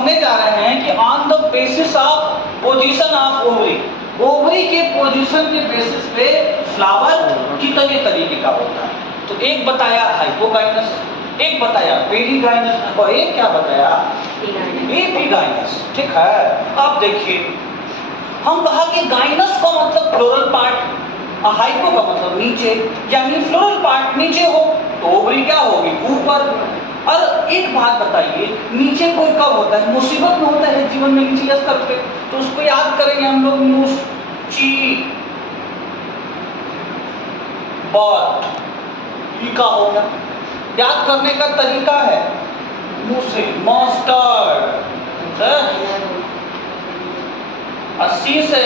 समझने जा रहे हैं कि on the basis of position of ovary, ovary के पोजीशन के बेसिस पे फ्लावर कितने तरीके का होता है। तो एक बताया हाइपोगाइनस, एक बताया पेरीगाइनस और एक क्या बताया एपीगाइनस। ठीक है, अब देखिए हम कहा कि गाइनस का मतलब फ्लोरल पार्ट, हाइपो का मतलब नीचे, यानी फ्लोरल पार्ट नीचे हो तो ओवरी क्या होगी ऊपर। और एक बात बताइए, नीचे कोई कब होता है, मुसीबत में होता है जीवन में निचले स्तर पे, तो उसको याद करेंगे हम लोग मुसीबत का होगा। याद करने का तरीका है मुझसे मस्टर्ड, सी से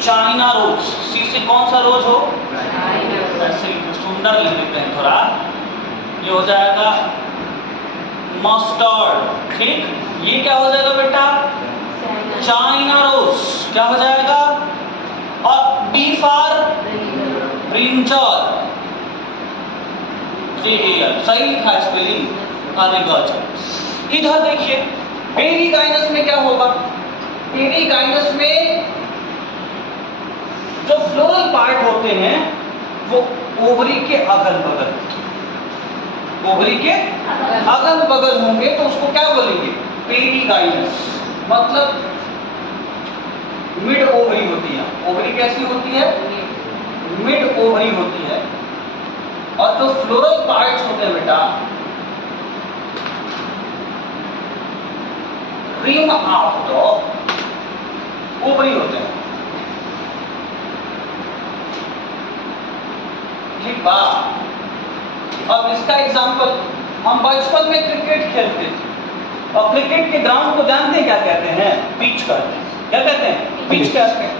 चाइना रोज, सी से कौन सा रोज हो, ऐसे सुंदर लिख देते हैं थोड़ा, ये हो जाएगा मस्टर्ड। ठीक, ये क्या हो जाएगा बेटा चाइना रोज, क्या हो जाएगा। और बी फॉर ब्रिंजल, सही था स्पेलिंग एग्रीकल्चर। इधर देखिए पेरीगाइनस में क्या होगा, पेरीगाइनस में जो फ्लोरल पार्ट होते हैं वो ओवरी के अगल बगल, ओवरी के अगल बगल होंगे तो उसको क्या बोलेंगे पेरीगाइनस, मतलब मिड ओवरी होती है। ओवरी कैसी होती है, मिड ओवरी होती है। और जो फ्लोरल पार्ट्स होते हैं बेटा रिम ऑफ द ओवरी होते हैं। ठीक बा। अब इसका एग्जांपल, हम बचपन में क्रिकेट खेलते थे और क्रिकेट के ग्राउंड को जानते हैं क्या कहते हैं, पिच कहते हैं। क्या कहते हैं, पिच कहते हैं।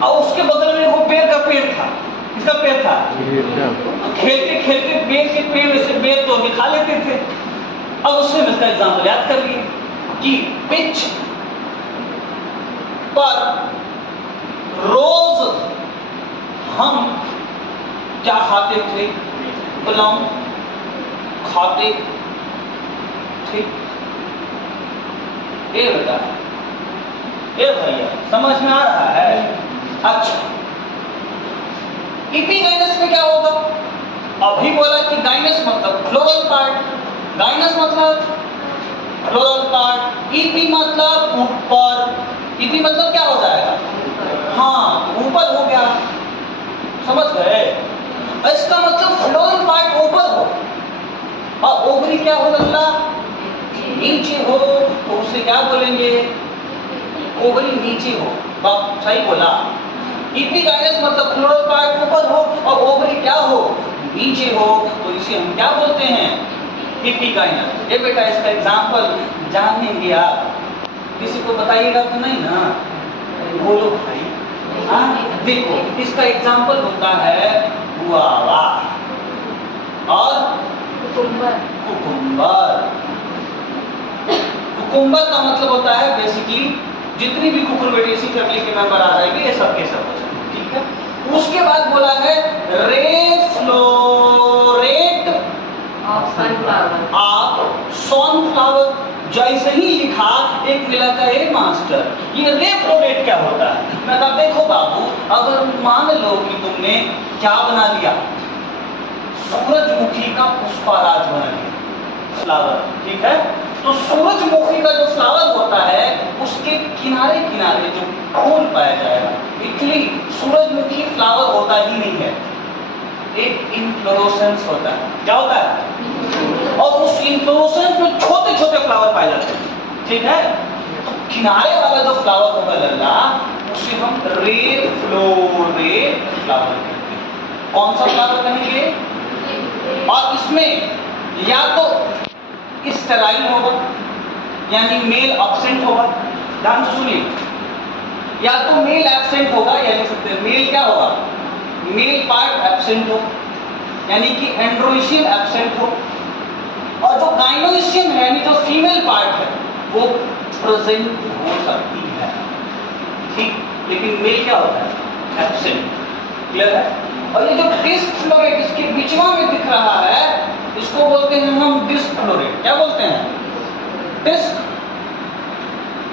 और उसके बगल में वो पेड़ का पेड़ था, किसका पेड़ था, खेलते खेलते पेड़ के पेड़ से पेड़ तो दिखा लेते थे। अब उससे इसका एग्जांपल याद कर लिए कि पिच पर रोज हम क्या खाते थे, पुलाव खाते थे। ये बेटा, ये भैया समझ में आ रहा है। अच्छा, एपीगाइनस में क्या होगा, अभी बोला कि गाइनस मतलब फ्लोरल पार्ट, गाइनस मतलब फ्लोरल पार्ट, ईपी मतलब ऊपर। ईपी मतलब क्या हो जाएगा, हाँ ऊपर हो गया, समझ गए। इसका मतलब फ्लोरल पार्ट ऊपर हो और ओवरी क्या हो लल्ला नीचे हो, तो उसे क्या बोलेंगे ओवरी नीचे हो। बाप सही बोला। एपीगाइनस मतलब फ्लोरल पार्ट ऊपर हो और ओवरी क्या हो नीचे हो, तो इसे हम क्या बोलते हैं एपीगाइनस। ये बेटा इसका एग्जांपल जानेंगे आप, किसी को बताइएगा तो नहीं ना, बोलो भाई। देखो इसका एग्जांपल होता है गुआवा और कुकुम्बर। कुकुम्बर का मतलब होता है बेसिकली जितनी भी कुकुरबिटेसी फैमिली के मेंबर आ जाएंगे ये सब के सब हो जाएंगे। ठीक है, उसके बाद बोला है रेफ्लोरेट ऑफ सनफ्लावर। जैसे ही लिखा एक मिला था ए मास्टर, ये रेफ्लोरेट क्या होता है। मैं कहा देखो बाबू, अगर मान लो कि तुमने क्या बना दिया, सूरजमुखी का पुष्पराज बना दिया फ्लावर, ठीक है, तो सूरजमुखी का जो फ्लावर होता है उसके किनारे किनारे जो फूल पाया जाएगा, एक्चुअली सूरजमुखी फ्लावर होता ही नहीं है, एक इन्फ्लोरेसेंस होता है। क्या होता है, और उस इन्फ्लोरेसेंस में छोटे छोटे फ्लावर पाए जाते हैं। ठीक है, तो किनारे वाला जो फ्लावर होगा लल्ला, उसे हम रेफ्लोरेट फ्लावर कहते हैं। कौन सा फ्लावर कहेंगे, और इसमें या तो स्टेराइल होगा यानी मेल एब्सेंट होगा, ध्यान से सुनिए, या तो मेल एब्सेंट होगा यानी मेल क्या होगा, मेल पार्ट एब्सेंट हो यानी कि एंड्रोइशियम एब्सेंट हो, और जो गाइनोइशियम है यानी जो फीमेल पार्ट है वो प्रेजेंट हो सकती है। ठीक, लेकिन मेल क्या होता है एब्सेंट। क्लियर है। और ये जो डिस्फ्लोरेट इसके बीचवा में दिख रहा है इसको बोलते हैं हम डिस्फ्लोरेट। क्या बोलते हैं, डिस्क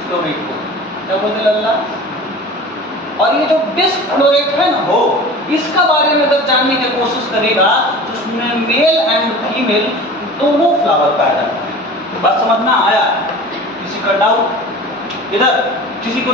फ्लोरेट को क्या बोलते लल्ला। और ये जो डिस्क फ्लोरेट है ना हो, इसका बारे में अगर जानने की कोशिश करेगा तो उसमें मेल एंड फीमेल दोनों फ्लावर पाया जाता है। बात समझ में आया? किसी का डाउट? इधर किसी को